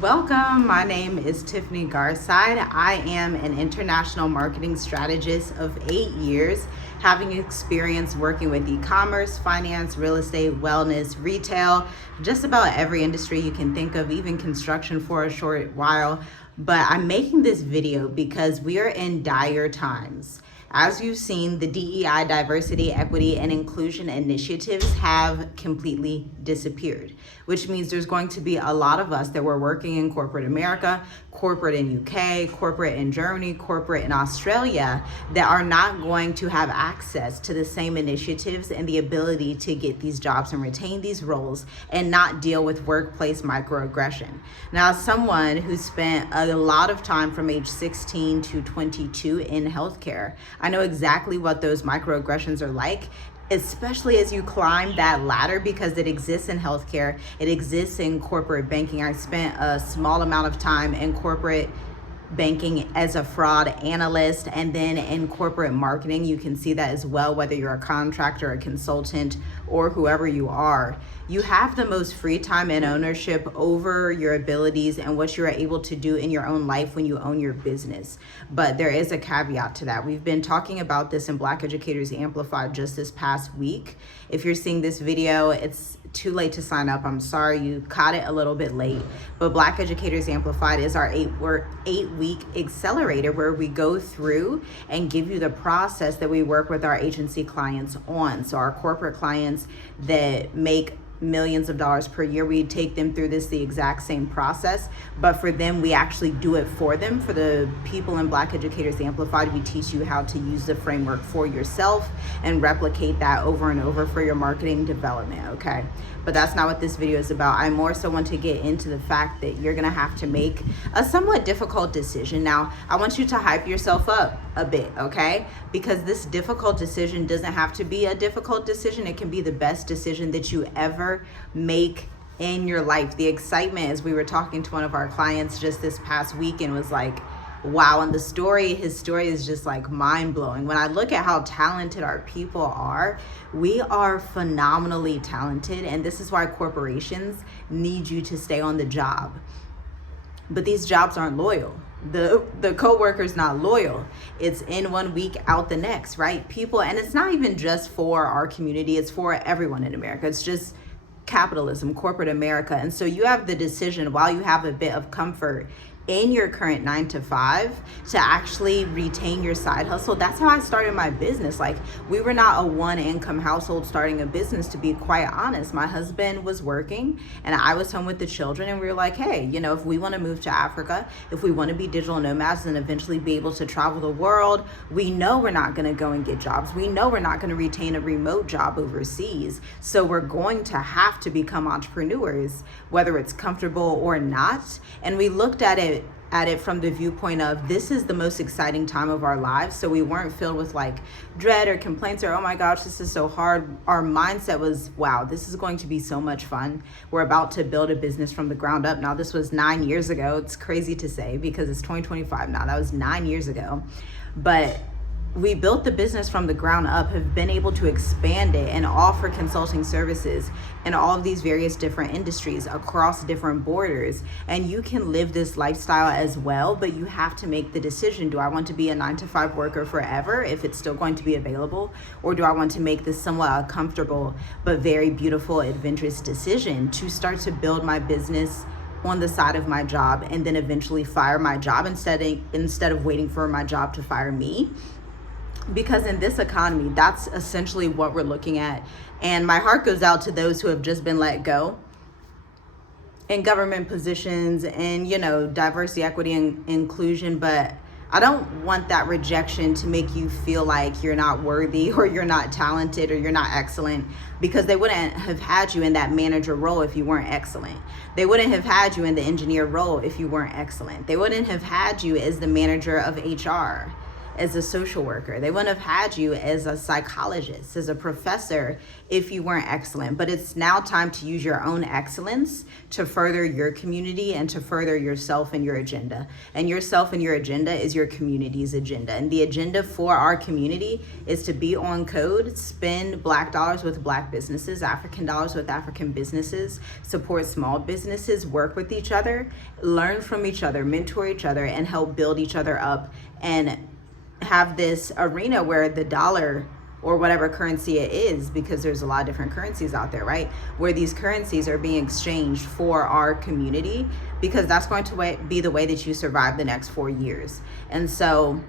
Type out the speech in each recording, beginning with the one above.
Welcome. My name is Tiffany Garside. I am an international marketing strategist of 8 years, having experience working with e-commerce, finance, real estate, wellness, retail, just about every industry you can think of, even construction for a short while. But I'm making this video because we are in dire times. As you've seen, the DEI, diversity, equity, and inclusion initiatives have completely disappeared, which means there's going to be a lot of us that were working in corporate America, corporate in UK, corporate in Germany, corporate in Australia, that are not going to have access to the same initiatives and the ability to get these jobs and retain these roles and not deal with workplace microaggression. Now, as someone who spent a lot of time from age 16 to 22 in healthcare, I know exactly what those microaggressions are like, especially as you climb that ladder, because it exists in healthcare, it exists in corporate banking. I spent a small amount of time in corporate banking as a fraud analyst, and then in corporate marketing. You can see that as well, whether you're a contractor, a consultant, or whoever you are. You have the most free time and ownership over your abilities and what you're able to do in your own life when you own your business. But there is a caveat to that. We've been talking about this in Black Educators Amplified just this past week. If you're seeing this video, it's too late to sign up. I'm sorry, you caught it a little bit late. But Black Educators Amplified is our 8-week accelerator where we go through and give you the process that we work with our agency clients on. So our corporate clients that make millions of dollars per year, we take them through the exact same process, but for them, we actually do it for them. For the people in Black Educators Amplified, we teach you how to use the framework for yourself and replicate that over and over for your marketing development, okay? But that's not what this video is about. I more so want to get into the fact that you're gonna have to make a somewhat difficult decision. Now, I want you to hype yourself up a bit, okay? Because this difficult decision doesn't have to be a difficult decision. It can be the best decision that you ever make in your life. The excitement, as we were talking to one of our clients just this past weekend, was like, wow. And his story is just like mind-blowing. When I look at how talented our people are, we are phenomenally talented, and this is why corporations need you to stay on the job. But these jobs aren't loyal. The co-worker's not loyal. It's in 1 week, out the next, right? People, and it's not even just for our community, it's for everyone in America. It's just capitalism, corporate America. And so you have the decision, while you have a bit of comfort in your current 9-to-5, to actually retain your side hustle. That's how I started my business. Like, we were not a one-income household starting a business, to be quite honest. My husband was working and I was home with the children, and we were like, hey, you know, if we want to move to Africa, if we want to be digital nomads and eventually be able to travel the world, we know we're not going to go and get jobs. We know we're not going to retain a remote job overseas. So we're going to have to become entrepreneurs, whether it's comfortable or not. And we looked at it from the viewpoint of, this is the most exciting time of our lives. So we weren't filled with like dread or complaints or, oh my gosh, this is so hard. Our mindset was, wow, this is going to be so much fun. We're about to build a business from the ground up. Now, this was 9 years ago. It's crazy to say because it's 2025 now. That was 9 years ago. But we built the business from the ground up, have been able to expand it and offer consulting services in all of these various different industries across different borders. And you can live this lifestyle as well, but you have to make the decision. Do I want to be a 9-to-5 worker forever, if it's still going to be available? Or do I want to make this somewhat uncomfortable but very beautiful, adventurous decision to start to build my business on the side of my job and then eventually fire my job instead of waiting for my job to fire me? Because in this economy, that's essentially what we're looking at. And my heart goes out to those who have just been let go in government positions and, you know, diversity, equity, and inclusion. But I don't want that rejection to make you feel like you're not worthy or you're not talented or you're not excellent, because they wouldn't have had you in that manager role if you weren't excellent. They wouldn't have had you in the engineer role if you weren't excellent. They wouldn't have had you as the manager of HR as a social worker. They wouldn't have had you as a psychologist, as a professor, if you weren't excellent. But it's now time to use your own excellence to further your community and to further yourself and your agenda. And yourself and your agenda is your community's agenda. And the agenda for our community is to be on code, spend Black dollars with Black businesses, African dollars with African businesses, support small businesses, work with each other, learn from each other, mentor each other, and help build each other up, and have this arena where the dollar, or whatever currency it is, because there's a lot of different currencies out there, right? Where these currencies are being exchanged for our community, because that's going to be the way that you survive the next 4 years. And so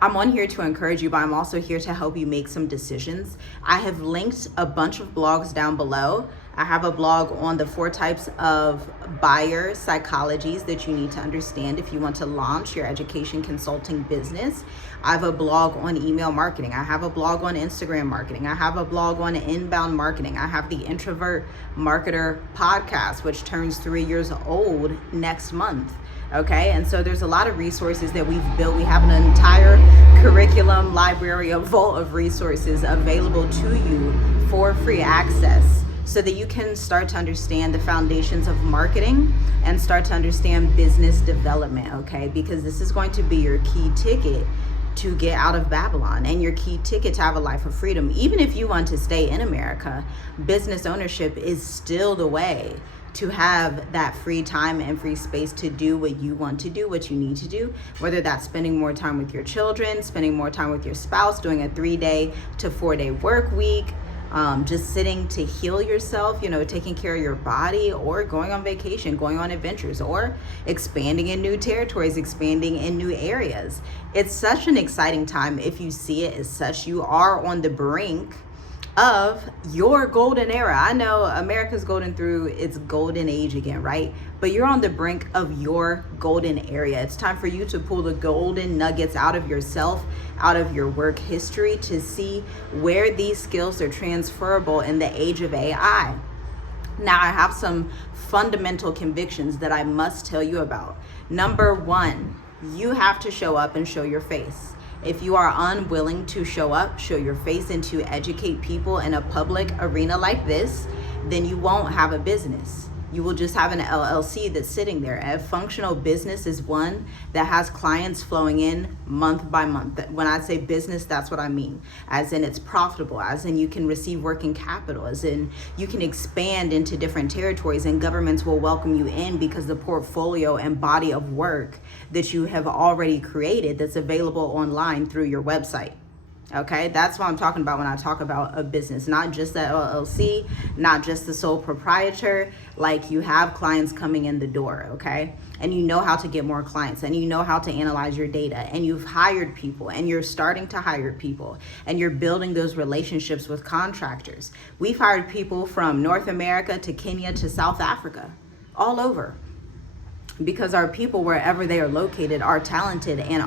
I'm on here to encourage you, but I'm also here to help you make some decisions. I have linked a bunch of blogs down below. I have a blog on the 4 types of buyer psychologies that you need to understand if you want to launch your education consulting business. I have a blog on email marketing. I have a blog on Instagram marketing. I have a blog on inbound marketing. I have the Introvert Marketer podcast, which turns 3 years old next month. Okay, and so there's a lot of resources that we've built. We have an entire curriculum library, a vault of resources available to you for free access, so that you can start to understand the foundations of marketing and start to understand business development, okay? Because this is going to be your key ticket to get out of Babylon, and your key ticket to have a life of freedom. Even if you want to stay in America, business ownership is still the way to have that free time and free space to do what you want to do, what you need to do, whether that's spending more time with your children, spending more time with your spouse, doing a 3-day to 4-day work week, just sitting to heal yourself, taking care of your body, or going on vacation, going on adventures, or expanding in new territories, expanding in new areas. It's such an exciting time. If you see it as such, you are on the brink of your golden era. I know America's going through its golden age again, right? But you're on the brink of your golden area. It's time for you to pull the golden nuggets out of yourself, out of your work history, to see where these skills are transferable in the age of AI. Now, I have some fundamental convictions that I must tell you about. Number 1, you have to show up and show your face. If you are unwilling to show up, show your face, and to educate people in a public arena like this, then you won't have a business. You will just have an LLC that's sitting there. A functional business is one that has clients flowing in month by month. When I say business, that's what I mean. As in it's profitable, as in you can receive working capital, as in you can expand into different territories, and governments will welcome you in because the portfolio and body of work that you have already created that's available online through your website. Okay, that's what I'm talking about when I talk about a business, not just the LLC, not just the sole proprietor. Like, you have clients coming in the door, okay? And you know how to get more clients, and you know how to analyze your data, and you've hired people, and you're starting to hire people, and you're building those relationships with contractors. We've hired people from North America to Kenya to South Africa, all over, because our people, wherever they are located, are talented and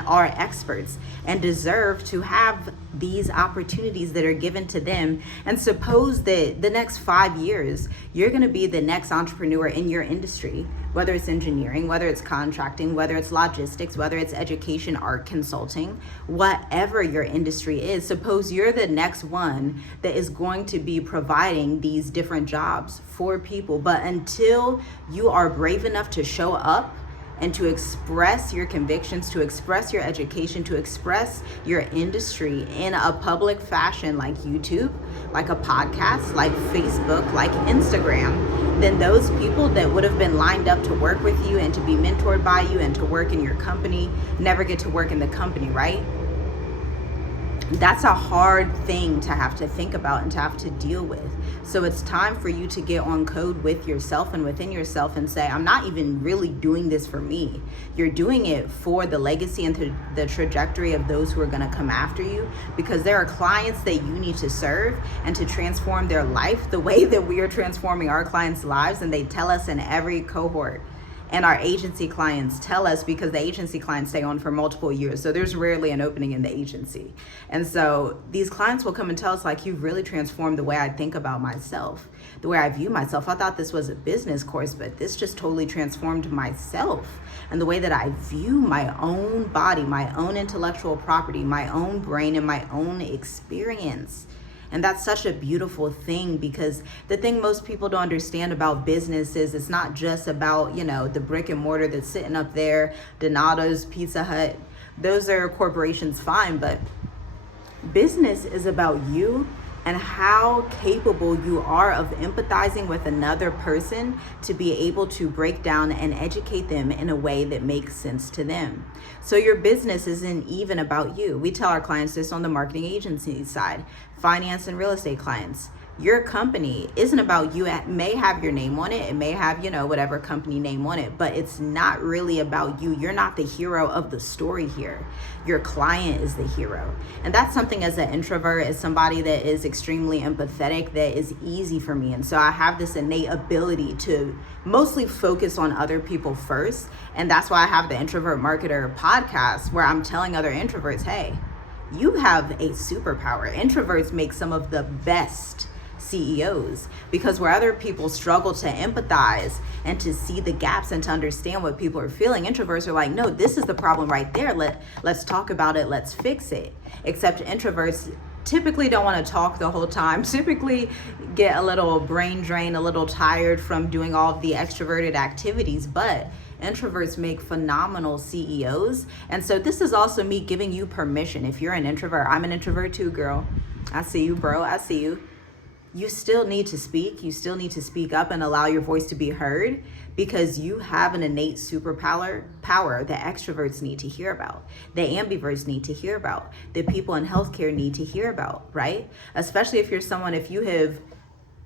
are experts and deserve to have these opportunities that are given to them. And suppose that the next 5 years, you're gonna be the next entrepreneur in your industry, whether it's engineering, whether it's contracting, whether it's logistics, whether it's education, art consulting, whatever your industry is. Suppose you're the next one that is going to be providing these different jobs for people. But until you are brave enough to show up and to express your convictions, to express your education, to express your industry in a public fashion, like YouTube, like a podcast, like Facebook, like Instagram, then those people that would have been lined up to work with you and to be mentored by you and to work in your company never get to work in the company, right? That's a hard thing to have to think about and to have to deal with. So it's time for you to get on code with yourself and within yourself and say, I'm not even really doing this for me. You're doing it for the legacy and the trajectory of those who are going to come after you, because there are clients that you need to serve and to transform their life the way that we are transforming our clients' lives. And they tell us in every cohort, And our agency clients tell us, because the agency clients stay on for multiple years, so there's rarely an opening in the agency. And so these clients will come and tell us, like, you've really transformed the way I think about myself, the way I view myself. I thought this was a business course, but this just totally transformed myself and the way that I view my own body, my own intellectual property, my own brain, and my own experience. And that's such a beautiful thing, because the thing most people don't understand about business is it's not just about, the brick and mortar that's sitting up there, Donato's, Pizza Hut. Those are corporations, fine, but business is about you and how capable you are of empathizing with another person to be able to break down and educate them in a way that makes sense to them. So your business isn't even about you. We tell our clients this on the marketing agency side, finance and real estate clients. Your company isn't about you. It may have your name on it. It may have, whatever company name on it, but it's not really about you. You're not the hero of the story here. Your client is the hero. And that's something, as an introvert, as somebody that is extremely empathetic, that is easy for me. And so I have this innate ability to mostly focus on other people first. And that's why I have the Introvert Marketer podcast, where I'm telling other introverts, hey, you have a superpower. Introverts make some of the best CEOs, because where other people struggle to empathize and to see the gaps and to understand what people are feeling, introverts are like, no, this is the problem right there. Let's talk about it. Let's fix it. Except introverts typically don't want to talk the whole time, typically get a little brain drain, a little tired from doing all of the extroverted activities, but introverts make phenomenal CEOs. And so this is also me giving you permission. If you're an introvert, I'm an introvert too, girl. I see you, bro. I see you. You still need to speak. You still need to speak up and allow your voice to be heard, because you have an innate superpower that extroverts need to hear about, that ambiverts need to hear about, that people in healthcare need to hear about, right? Especially if you have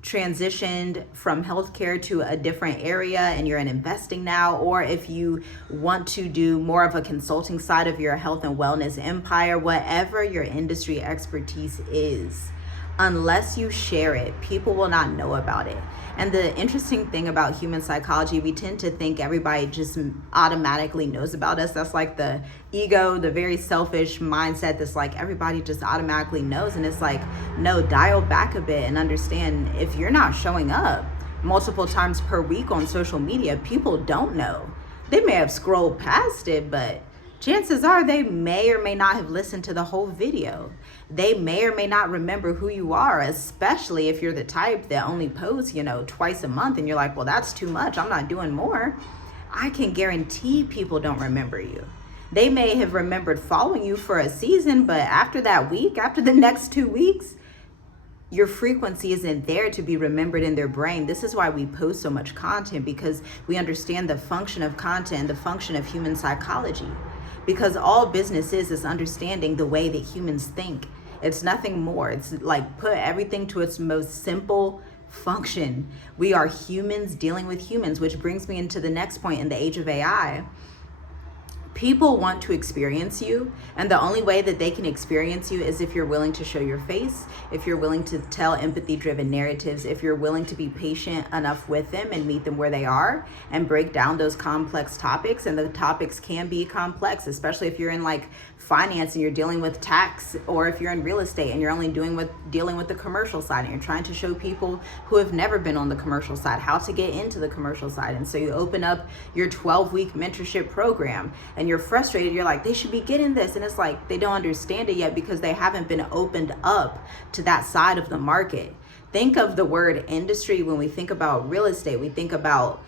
transitioned from healthcare to a different area and you're in investing now, or if you want to do more of a consulting side of your health and wellness empire, whatever your industry expertise is. Unless you share it, people will not know about it. And the interesting thing about human psychology, we tend to think everybody just automatically knows about us. That's like the ego, the very selfish mindset that's like everybody just automatically knows. And it's like, no, dial back a bit and understand, if you're not showing up multiple times per week on social media, people don't know. They may have scrolled past it, but chances are they may or may not have listened to the whole video. They may or may not remember who you are, especially if you're the type that only posts, twice a month, and you're like, well, that's too much. I'm not doing more. I can guarantee people don't remember you. They may have remembered following you for a season, but after that week, after the next 2 weeks, your frequency isn't there to be remembered in their brain. This is why we post so much content, because we understand the function of content, the function of human psychology. Because all business is understanding the way that humans think. It's nothing more. It's like put everything to its most simple function. We are humans dealing with humans, which brings me into the next point in the age of AI. People want to experience you, and the only way that they can experience you is if you're willing to show your face, if you're willing to tell empathy-driven narratives, if you're willing to be patient enough with them and meet them where they are and break down those complex topics. And the topics can be complex, especially if you're in like finance and you're dealing with tax, or if you're in real estate and you're only dealing with the commercial side, and you're trying to show people who have never been on the commercial side how to get into the commercial side. And so you open up your 12-week mentorship program and you're frustrated. You're like, they should be getting this. And it's like, they don't understand it yet because they haven't been opened up to that side of the market. Think of the word industry. When we think about real estate, we think about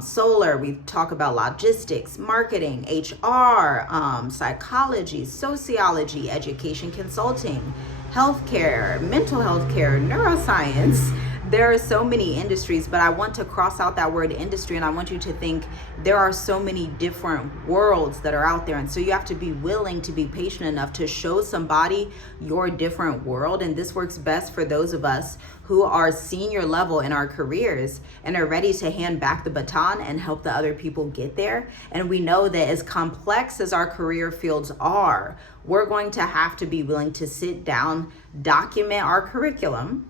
solar, we talk about logistics, marketing, HR, psychology, sociology, education, consulting, healthcare, mental health care, neuroscience. There are so many industries, but I want to cross out that word industry, and I want you to think there are so many different worlds that are out there. And so you have to be willing to be patient enough to show somebody your different world. And this works best for those of us who are senior level in our careers and are ready to hand back the baton and help the other people get there. And we know that as complex as our career fields are, we're going to have to be willing to sit down, document our curriculum,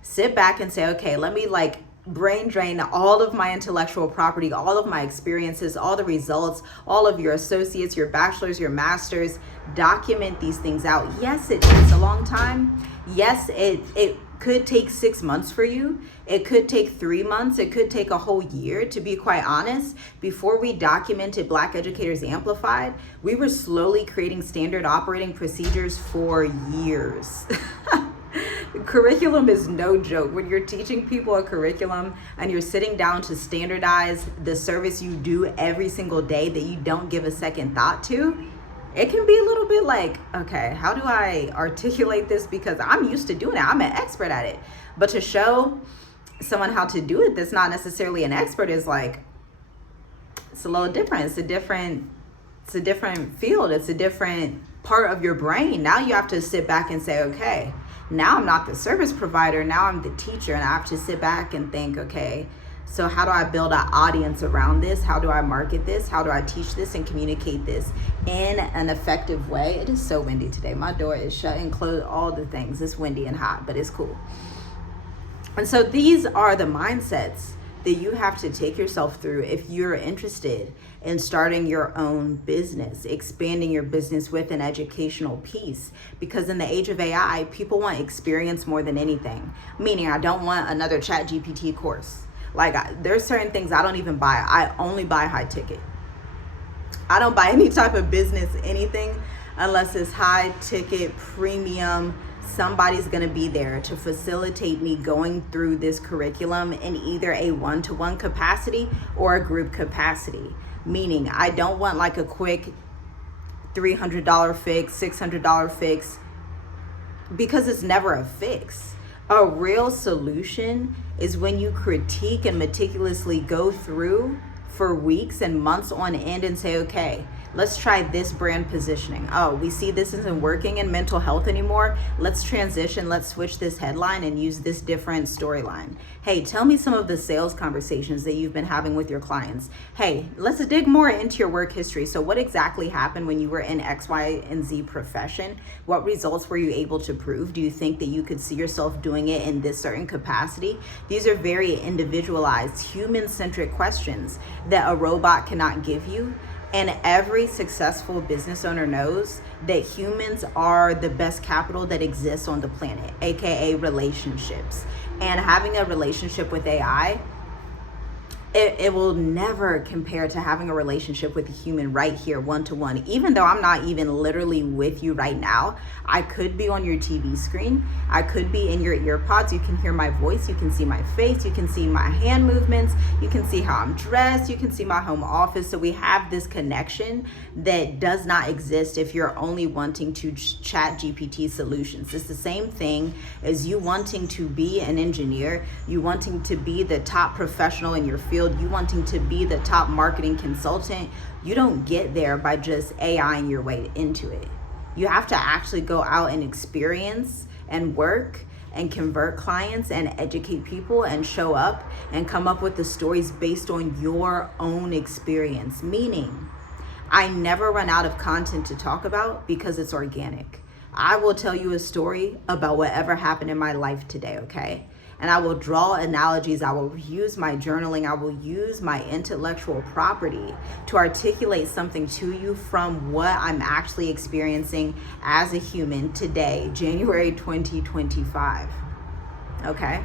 sit back and say, okay, let me brain drain all of my intellectual property, all of my experiences, all the results, all of your associates, your bachelors, your masters. Document these things out. Yes, it takes a long time. Yes, it could take 6 months for you. It could take 3 months. It could take a whole year. To be quite honest, before we documented Black Educators Amplified, we were slowly creating standard operating procedures for years. Curriculum is no joke. When you're teaching people a curriculum and you're sitting down to standardize the service you do every single day that you don't give a second thought to, it can be a little bit like, okay, how do I articulate this? Because I'm used to doing it. I'm an expert at it. But to show someone how to do it that's not necessarily an expert is like, it's a little different. It's a different field. It's a different part of your brain. Now you have to sit back and say, okay, now I'm not the service provider. Now I'm the teacher, and I have to sit back and think, okay, so how do I build an audience around this? How do I market this? How do I teach this and communicate this in an effective way? It is so windy today. My door is shut and closed, all the things. It's windy and hot, but it's cool. And so these are the mindsets that you have to take yourself through if you're interested in starting your own business, expanding your business with an educational piece. Because in the age of AI, people want experience more than anything. Meaning, I don't want another ChatGPT course. Like, there's certain things I don't even buy. I only buy high ticket. I don't buy any type of business, anything, unless it's high ticket, premium. Somebody's going to be there to facilitate me going through this curriculum in either a one-to-one capacity or a group capacity. Meaning, I don't want like a quick $300 fix, $600 fix, because it's never a fix. A real solution is when you critique and meticulously go through for weeks and months on end and say, okay, let's try this brand positioning. Oh, we see this isn't working in mental health anymore. Let's transition. Let's switch this headline and use this different storyline. Hey, tell me some of the sales conversations that you've been having with your clients. Hey, let's dig more into your work history. So what exactly happened when you were in X, Y, and Z profession? What results were you able to prove? Do you think that you could see yourself doing it in this certain capacity? These are very individualized, human-centric questions that a robot cannot give you. And every successful business owner knows that humans are the best capital that exists on the planet, aka relationships. And having a relationship with AI, it will never compare to having a relationship with a human right here, one-to-one. Even though I'm not even literally with you right now, I could be on your TV screen. I could be in your ear pods. You can hear my voice. You can see my face. You can see my hand movements. You can see how I'm dressed. You can see my home office. So we have this connection that does not exist if you're only wanting to chat GPT solutions. It's the same thing as you wanting to be an engineer, you wanting to be the top professional in your field, you wanting to be the top marketing consultant. You don't get there by just AIing your way into it. You have to actually go out and experience and work and convert clients and educate people and show up and come up with the stories based on your own experience. Meaning, I never run out of content to talk about because it's organic. I will tell you a story about whatever happened in my life today, okay? And I will draw analogies. I will use my journaling. I will use my intellectual property to articulate something to you from what I'm actually experiencing as a human today, January 2025. Okay?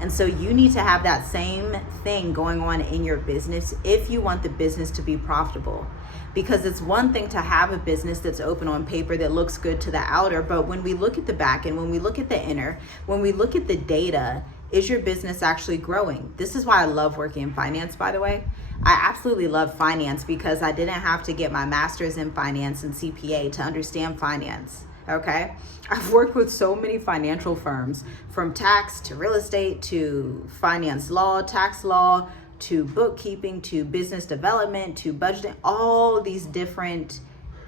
And so you need to have that same thing going on in your business if you want the business to be profitable. Because it's one thing to have a business that's open on paper that looks good to the outer, but when we look at the back end, when we look at the inner, when we look at the data, is your business actually growing? This is why I love working in finance, by the way. I absolutely love finance because I didn't have to get my master's in finance and CPA to understand finance. Okay, I've worked with so many financial firms, from tax to real estate to finance law, tax law, to bookkeeping, to business development, to budgeting, all these different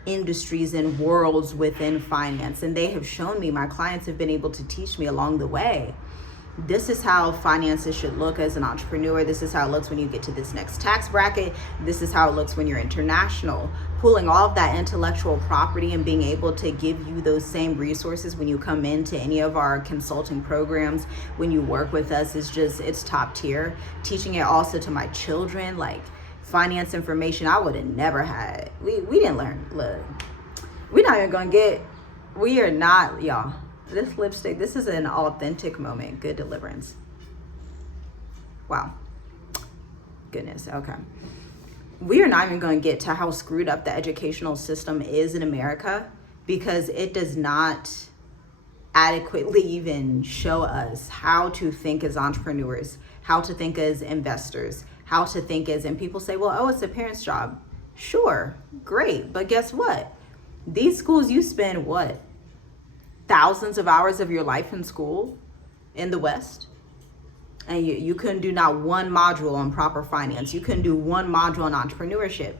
industries and worlds within finance. And they have shown me, my clients have been able to teach me along the way this is how finances should look as an entrepreneur. This is how it looks when you get to this next tax bracket. This is how it looks when you're international. Pulling all of that intellectual property and being able to give you those same resources when you come into any of our consulting programs, when you work with us, is just, it's top tier. Teaching it also to my children, like finance information I would have never had. We didn't learn. Look, we're not even gonna get, we are not, y'all. This lipstick, this is an authentic moment. Good deliverance. Wow. Goodness. Okay. We are not even going to get to how screwed up the educational system is in America, because it does not adequately even show us how to think as entrepreneurs, how to think as investors, how to think as, and people say, well, oh, it's a parent's job. Sure. Great. But guess what? These schools, you spend what? Thousands of hours of your life in school in the West, and you couldn't do not one module on proper finance. You couldn't do one module on entrepreneurship.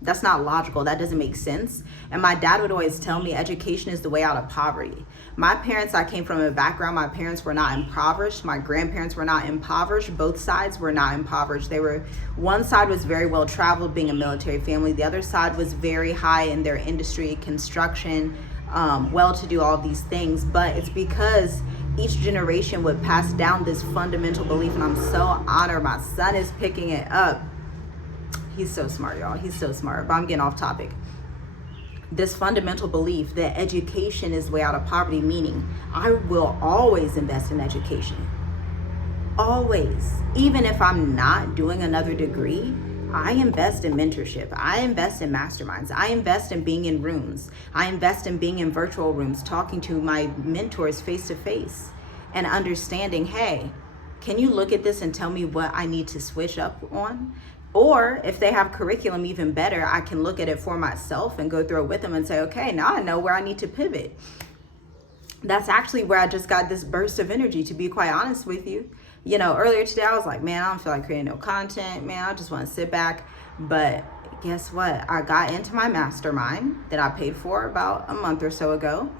That's not logical. That doesn't make sense. And my dad would always tell me education is the way out of poverty. My parents, I came from a background, my parents were not impoverished. My grandparents were not impoverished. Both sides were not impoverished. They were, one side was very well traveled, being a military family. The other side was very high in their industry, construction, well-to-do, all these things. But it's because each generation would pass down this fundamental belief, and I'm so honored my son is picking it up. He's so smart, y'all. He's so smart. But I'm getting off topic. This fundamental belief that education is the way out of poverty, meaning I will always invest in education. Always. Even if I'm not doing another degree, I invest in mentorship. I invest in masterminds. I invest in being in rooms. I invest in being in virtual rooms, talking to my mentors face to face and understanding, hey, can you look at this and tell me what I need to switch up on? Or if they have curriculum, even better, I can look at it for myself and go through it with them and say, okay, now I know where I need to pivot. That's actually where I just got this burst of energy, to be quite honest with you. You know, earlier today, I was like, man, I don't feel like creating no content, man. I just want to sit back. But guess what? I got into my mastermind that I paid for about a month or so ago.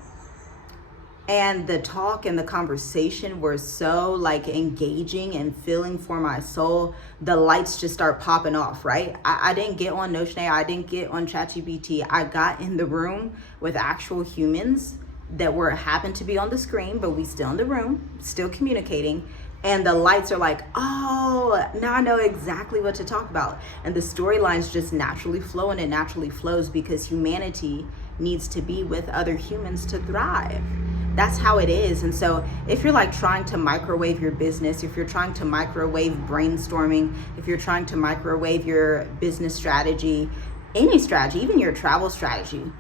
And the talk and the conversation were so like engaging and filling for my soul. The lights just start popping off, right? I didn't get on Notion, I didn't get on ChatGPT. I got in the room with actual humans that happened to be on the screen, but we still in the room, still communicating. And the lights are like, oh, now I know exactly what to talk about. And the storylines just naturally flow, and it naturally flows because humanity needs to be with other humans to thrive. That's how it is. And so if you're like trying to microwave your business, if you're trying to microwave brainstorming, if you're trying to microwave your business strategy, any strategy, even your travel strategy,